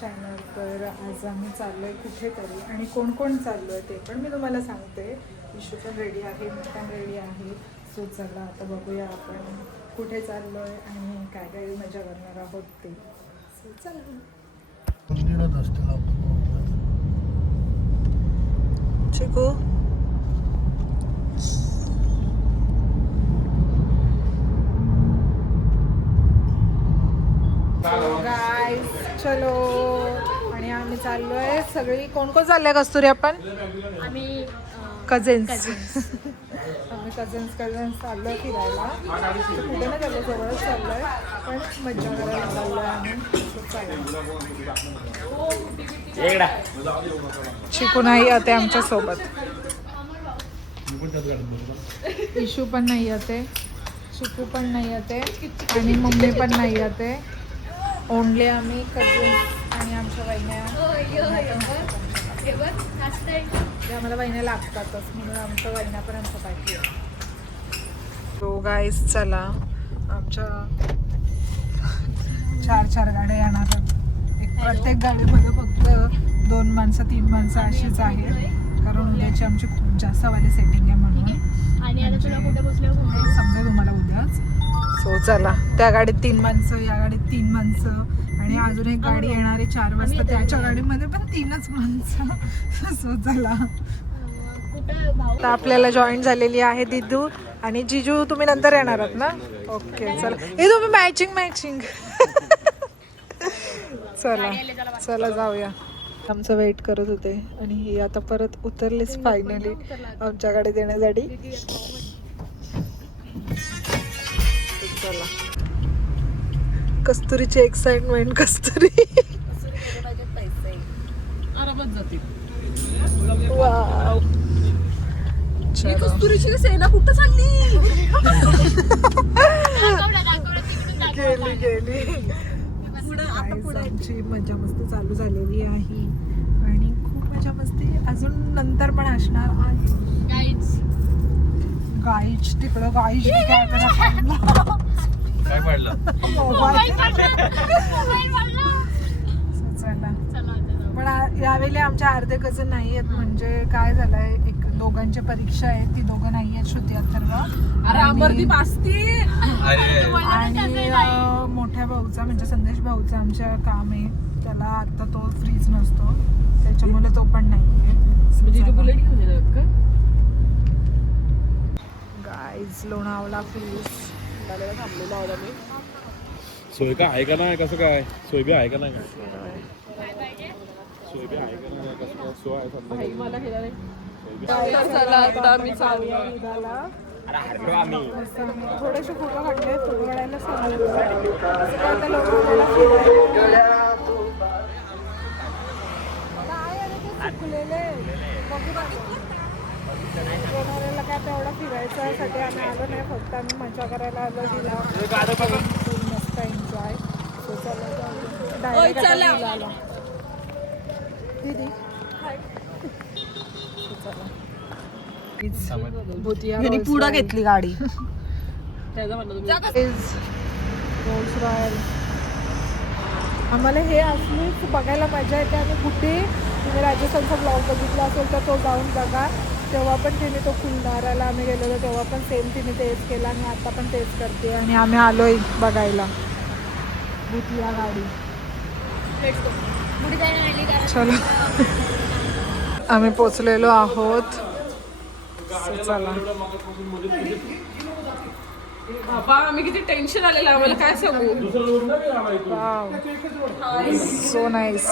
Channel. तर आज आम्ही चाललो आहे कुठेतरी आणि कोण कोण चाललो आहे ते पण मी तुम्हाला सांगते. इशू पण रेडी आहे, मी पण रेडी आहे. सो चला आता बघूया आपण कुठे चाललो आहे आणि काय काय मजा करणार आहोत ते. सो चला. चिकू गाईज चलो. आणि आम्ही चाललोय सगळी. कोण कोण चाललंय कस्तुरी? आपण आम्ही कझिन्स आम्ही कझिन्स चाललोय फिरायला. कुठे नाही चाललोय, जवळच चाललोय पण मज्जा करायला चाललोय आम्ही. चिकू नाही येते आमच्या सोबत, इशू पण नाही येते, चिकू पण नाही येते आणि मम्मी पण नाही येते. ओनली आम्ही कझिन्स आणि आमच्या वहिन्या. आम्हाला वहिन्या लागतातच म्हणून आमच्या वहिन्या पण आमच्या पाठी आहे. तो गाईज चला. आमच्या 4 गाड्या येणार. प्रत्येक गाडीमध्ये फक्त 2 माणसं 3 माणसं अशीच आहेत, कारण उद्याची आमची खूप जास्त वाली सेटिंग आहे म्हणून. आणि आता तुला कुठे बसल्यावर समजा तुम्हाला उद्याच. सो चला. त्या गाडीत 3 माणसं, या गाडीत 3 माणसं आणि अजून एक गाडी येणार आहे 4 वाजता, त्याच्या गाडीमध्ये पण 3च माणसं. सो चला. आता आपल्याला जॉईन झालेली आहे दिदू आणि जिजू. तुम्ही नंतर येणार आहात ना? ओके चला. हे तुम्ही मॅचिंग चला चला जाऊया. आमचं वेट करत होते आणि ही आता परत उतरलीच फायनली आमच्याकडे देण्यासाठी. चला. कस्तुरीची एक्साइटमेंट. कस्तुरी वाव. कस्तुरीची सेना कुठं चालली? गेली. आमची मजा मस्ती चालू झालेली आहे आणि खूप मजा मस्ती अजून नंतर पण असणार आहे. गाईच तिकडं गाईच काय पडलं? पण यावेळी आमच्या अर्धे कझन नाही आहेत. म्हणजे काय झालंय, एक दोघांची परीक्षा आहे, ती दोघं नाही आहेत, श्रुती अथर्व. आणि मोठ्या भाऊचा म्हणजे संदेश भाऊचा आमच्या काम आहे, त्याला आता तो फ्रीज नसतो, त्याच्यामुळे तो पण नाही आहे. गाईज लोणावळा फ्रीज थांबलेला आहे मी. सोय का आहे का नाही? कसं काय सोय बी आहे का नाही? सोय बी आहे का नाही? कसं काय सोय आहे? थोडेसे फोटो काढले, थोड्या वेळाला लोणावळ्याला काय तेवढा फिरायच्यासाठी आम्ही आलो नाही, फक्त आम्ही मजा करायला आलो. तिला मस्त एन्जॉय. दीदी पुढं घेतली गाडी. Rolls Royal. आम्हाला हे असलीच बघायला मजा येते. आणि कुठे तुम्ही राजस्थानचा ब्लॉग बघितला असेल तर तो जाऊन बघा. तेव्हा पण तिने तो फुलदाराला आम्ही गेलेलो, तेव्हा पण सेम तिने तेच केला आणि आता पण तेच करते. आणि आम्ही आलोय बघायला भुतिया गाडी. चला. आम्ही पोचलेलो आहोत. चला. बाबा आम्ही किती टेन्शन आलेलं आम्हाला, काय सांगू. So nice.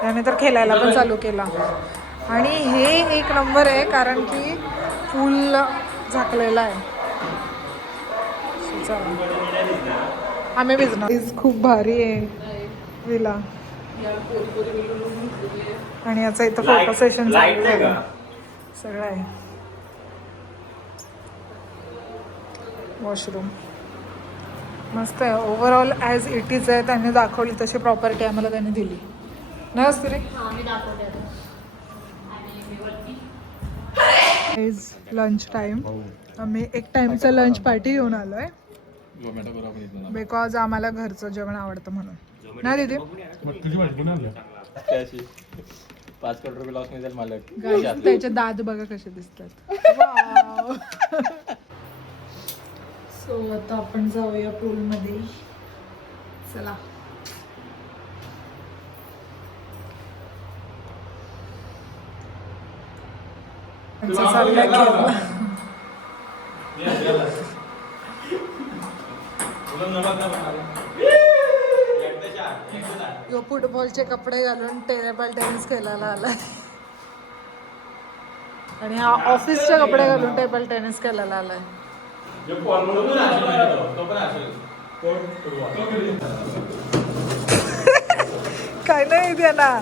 त्याने तर खेळायला पण चालू केला. आणि हे एक नंबर आहे कारण की पूल झाकलेला आहे. आम्ही भिजणार. खूप भारी आहे विला. आणि याचा इथं फोटो सेशन चालू झालं सगळं आहे. वॉशरूम मस्त आहे. ओव्हरऑल ॲज इट इज आहे. त्यांनी दाखवली तशी प्रॉपर्टी आम्हाला त्यांनी दिली नाही असते रे. Is lunch time. आम्ही एक टाईमचं लंच पार्टी घेऊन आलो आहे बिकॉज आम्हाला घरचं जेवण आवडतं म्हणून. ना दीदी तुझी भाजी कोणी आणलं? 5 करोड रुपये लॉस नाही जाईल मालक. Guys, त्याचे दात बघा कसे दिसतात. सो आता आपण जाऊया पूल मध्ये. चला. चाललंय खेळणं. यो फुटबॉलचे कपडे घालून टेबल टेनिस खेळायला आलाय आणि हा ऑफिसचे कपडे घालून टेबल टेनिस खेळायला आलाय. काय नाही द्या ना.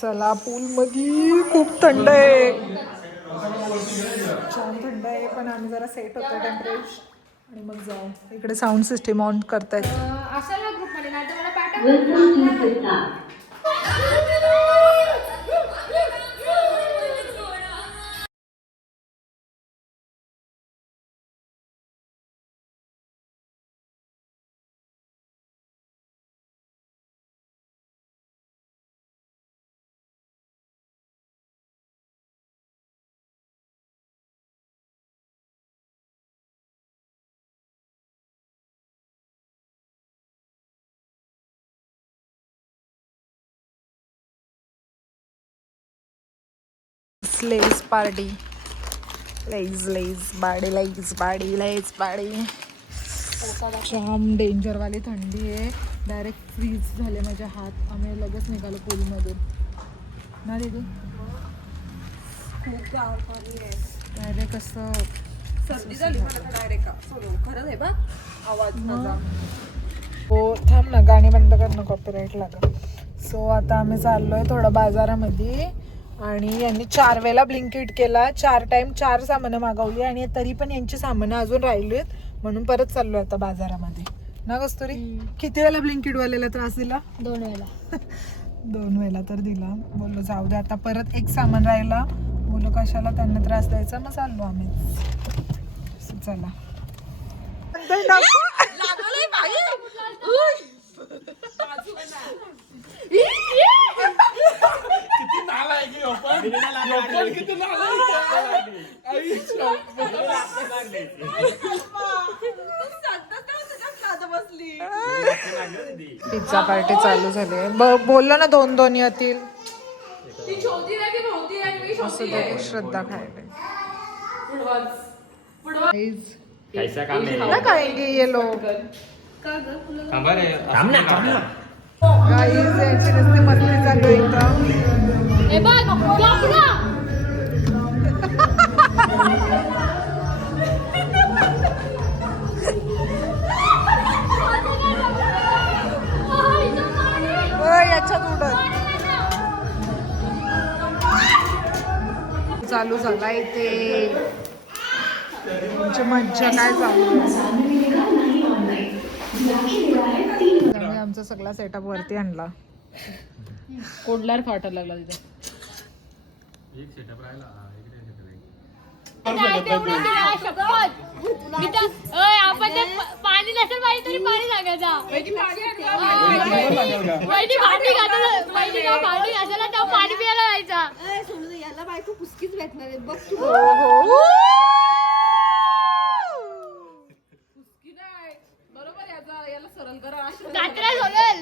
चला पूल मध्ये खूप थंड आहे, छान थंड आहे, पण आम्ही जरा सेट होतो टेम्परेचर आणि मग जाऊ. इकडे साऊंड सिस्टीम ऑन करतायत. असाल ग्रुप मध्ये नाही तर मला पाठवा. Lay's party, Lay's party. जाम डेंजर वाली थंडी आहे, डायरेक्ट फ्रीज झाले माझे हात. आम्ही लगेच निघालो पूलमधून ना दीदी. खूप गार पाणी आहे, डायरेक्ट असं सर्दी झाली मला डायरेक्ट. खरंच आहे बा आवाज माझा. हो थांब ना, गाणी बंद कर ना, कॉपीराईट लागत. सो आता आम्ही चाललोय थोडं बाजारामध्ये आणि यांनी 4 वेळेला ब्लिंकिट केला. 4 टाइम 4 सामानं मागवली आणि तरी पण यांची सामानं अजून राहिली आहेत, म्हणून परत चाललोय आता बाजारामध्ये ना. कस्तुरी किती वेळेला ब्लिंकिट वाल्याला त्रास दिला? 2 वेळेला. 2 वेळेला तर दिला. बोललो जाऊ दे, आता परत एक सामान राहिला. बोलो कशाला त्यांना त्रास द्यायचा, मग चाललो आम्ही. चला पिझ्झा पार्टी चालू झाली आहे. बोललो ना 2-2 येतील. ती छोटी आहे की मोठी आहे? मी असं छोटी बघू आहे. श्रद्धा खायला. कैसा काम है? ना खाएंगे ये लोग. थांबा रे. थांब ना. गाईज यांची नुसती मस्ती चालू आहे इथं. ए बघ गप ना. याच्यात उडत चालू झाला इथे. तुमची मज्जा काय चालू आहे. आमचा सगळा सेटअप वरती आणला. कोडलार फाटा लागला तिथे. एक सेटअप राहिला. आपण पाणी नसेल पाहिजे तरी पाणी सांगायचा. भांडी घासायला तेव्हा पाणी प्यायला जायचा. याला बायको पुसकीच भेटणार आहे बघ तू. बरोबर याला सरळ करा. कात्रा सोडल.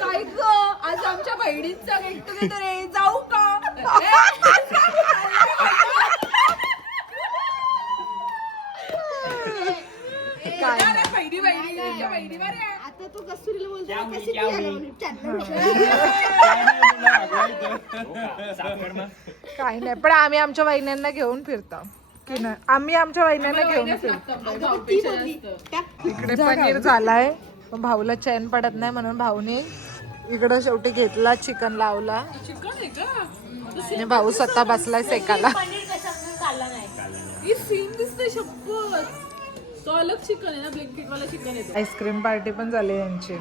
काय ग, आज आमच्या बहिणींचा गेट टुगेदर आहे, जाऊ का? बहिणी आता तू कस्तुरीला बोलतो कशी ती आला म्हणून काही नाही, पण आम्ही आमच्या वहिन्यांना घेऊन फिरतो की नाही. आम्ही आमच्या वहिन्यांना घेऊन फिरतो. इकडे पनीर झालाय, पण भाऊला चैन पडत नाही म्हणून भाऊने इकडं शेवटी घेतला, चिकन लावला चिकन आहे का? आणि भाऊ स्वतः बसलाय सेकाला. पनीर कशातून खाल्ला नाही. ही सीन दिसते शपथ. तो अलग चिकन आहे ना, ब्लिंकिट वाला चिकन येतो. आईस्क्रीम पार्टी पण झाली यांची.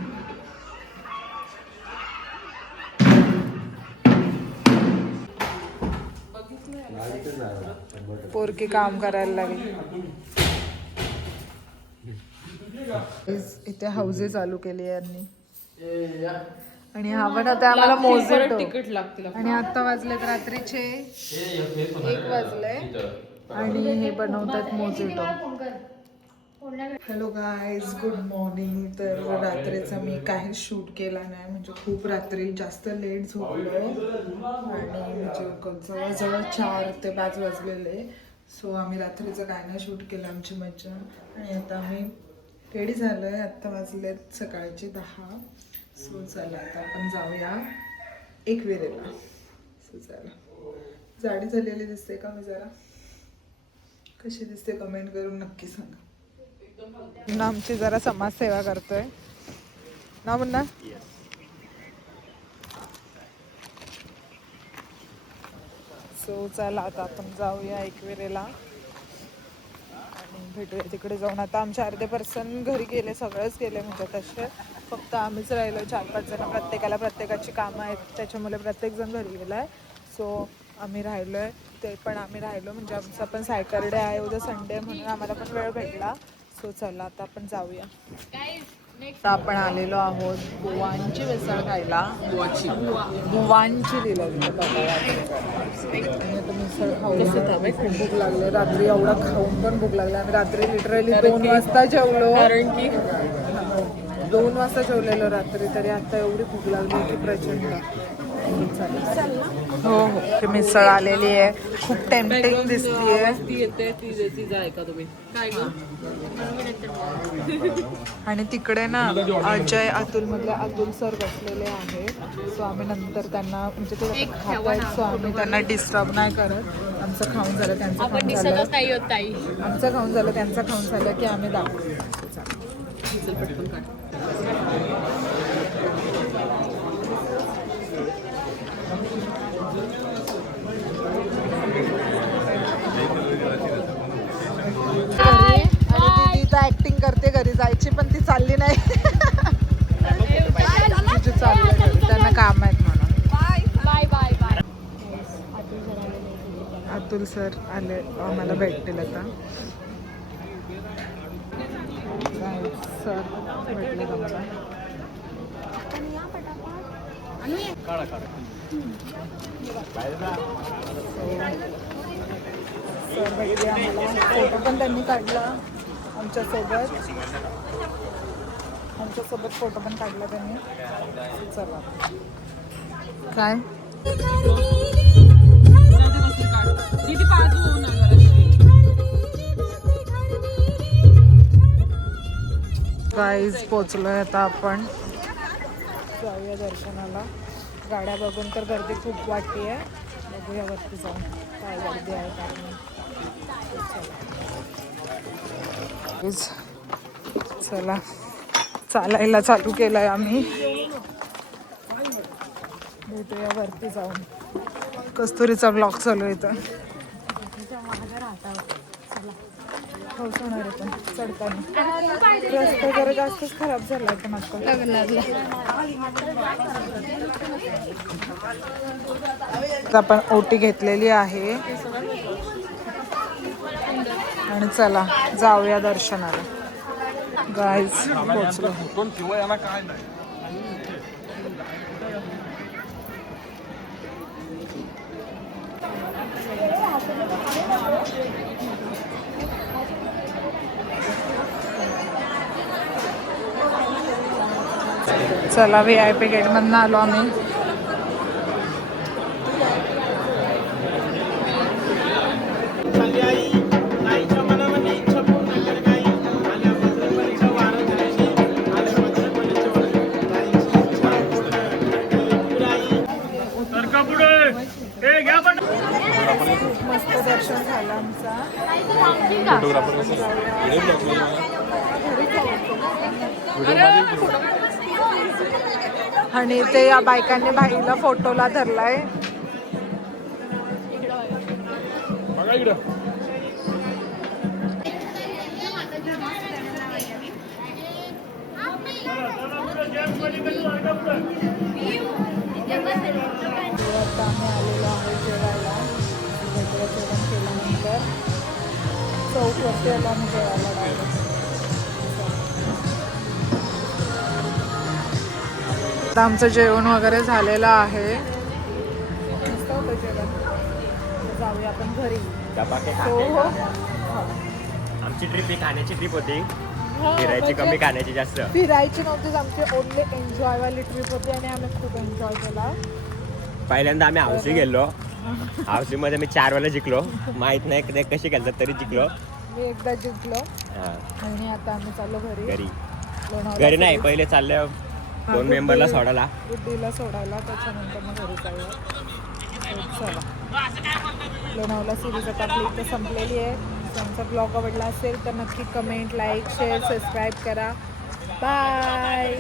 पोरकी काम करायला लागली. इथे हाऊसे चालू केली यांनी. आणि हा पण आता आम्हाला मोजिटो. तिकीट लागतील. आणि आता वाजलेत रात्रीचे 1 वाजले आणि हे बनवतात mojito. Hello guys, good morning. तर रात्रीचा मी काही शूट केला नाही, म्हणजे खूप रात्री जास्त लेट झोपलो आणि म्हणजे जवळजवळ 4 ते 5 वाजलेले. सो आम्ही रात्रीचं काय नाही शूट केलं, आमची मज्जा. आणि आता आम्ही रेडी झालो आहे. आत्ता वाजलेत सकाळचे 10. सो चला आता आपण जाऊया एकविरेला. सो चला. जाडी झालेली दिसते का मी जरा? कशी दिसते कमेंट करून नक्की सांगा. ना आमची जरा समाजसेवा करतोय ना मुन्ना. सो चला आता आपण जाऊया एकविरेला आणि भेटूया तिकडे जाऊन. आता आमचे अर्धे पर्सन घरी गेले, सगळेच गेले म्हणजे तसे. फक्त आम्हीच राहिलो 4-5 जण. प्रत्येकाची कामं आहेत, त्याच्यामुळे प्रत्येकजण घरी गेला आहे. सो आम्ही राहिलो आहे, ते पण आम्ही राहिलो म्हणजे आमचा पण सॅटरडे आहे, उद्या संडे, म्हणून आम्हाला पण वेळ भेटला. सो चला आता आपण जाऊया. आता आपण आलेलो आहोत बुवांची मिसळ खायला. बुवांची लिहिलं मिसळ खाऊ. खूप भूक लागली रात्री, एवढा खाऊन पण भूक लागली. आम्ही रात्री लिटरली 2 वाजता जेवलो. कारण की 2 वाजता जेवलेलो रात्री, तरी आता एवढी भूक लागली की प्रचंड. हो हो, ती मिसळ आलेली आहे, खूप टेम्पटिंग दिसतीये. ती जाय का तुम्ही काय ग. आणि तिकडे ना अजय अतुल मधले अतुल सर बसलेले आहेत. सो आम्ही नंतर त्यांना म्हणजे ते खातात, सो आम्ही त्यांना डिस्टर्ब नाही करत. आमचं खाऊन झालं, त्यांचं खाऊन झालं, आमचं खाऊन झालं, त्यांचं खाऊन झालं की आम्ही दाखवू. ऍक्टिंग करते, घरी जायची पण ती चालली नाही. चाललंय घरी, त्यांना काम आहेत म्हणून. Bye bye bye. Atul sir आले, आम्हाला भेटतील आता. सर भेटले आम्हाला. सर भेटले आम्हाला. फोटो पण त्यांनी काढला आमच्यासोबत फोटो पण काढला त्यांनी. चला काय गाईज पोचलोय आता आपण. जाऊया दर्शनाला. गाड्या बघून तर गर्दी खूप वाटते आहे. बघूया वरती जाऊन काय गर्दी आहे काय नाही. चला चालायला चालू केलंय आम्ही. भेटूया वरती जाऊन. कस्तुरीचा ब्लॉग चालू आहे इथं. पाऊस होणार आहे पण चढताना. रस्ता जरा जास्तच खराब झाला पण आता आपण ओटी घेतलेली आहे आणि चला जाऊया दर्शनाला. गाईज पोचलो. चला VIP गेट मधून आलो आम्ही. मस्त दर्शन झालं आमचा. आणि ते या बायकांनी भाईला फोटोला धरलाय. आता आम्ही आलेलो आहोत जेवायला. वेगळं जेवण केल्यानंतर चौकवरती आलो आम्ही जेवायला डायरेक्ट. आता आमचं जेवण वगैरे झालेलं आहे. मस्त होतं जेवण. तर जाऊया आपण घरी. हो. आमची ट्रिप ही खाण्याची ट्रिप होती, हो, फिरायची म्हणजे कमी, खाण्याची जास्त. फिरायची नव्हतीच, आमची ओनली एन्जॉयवाली ट्रिप होती आणि आम्ही खूप एन्जॉय केला. पहिल्यांदा आम्ही हाऊसी गेलो. हाऊसीमध्ये मी 4 वेळा जिंकलो. माहित नाही ते कशी खेळतात तरी जिंकलो. मी एकदा जिंकलो हा, आणि आता आम्ही चाललो घरी. घरी लोणावळा घरी नाही, series. पहिले चालले हा, 2 मेंबरला सोडायला. गुड्डीला सोडायला, त्याच्यानंतर मग घरी जाऊया. चला, लोणावळा सिरीज आता आपली इथे संपलेली आहे. आमचा ब्लॉग आवडला असेल तर नक्की कमेंट, लाईक, शेअर, सबस्क्राईब करा. बाय.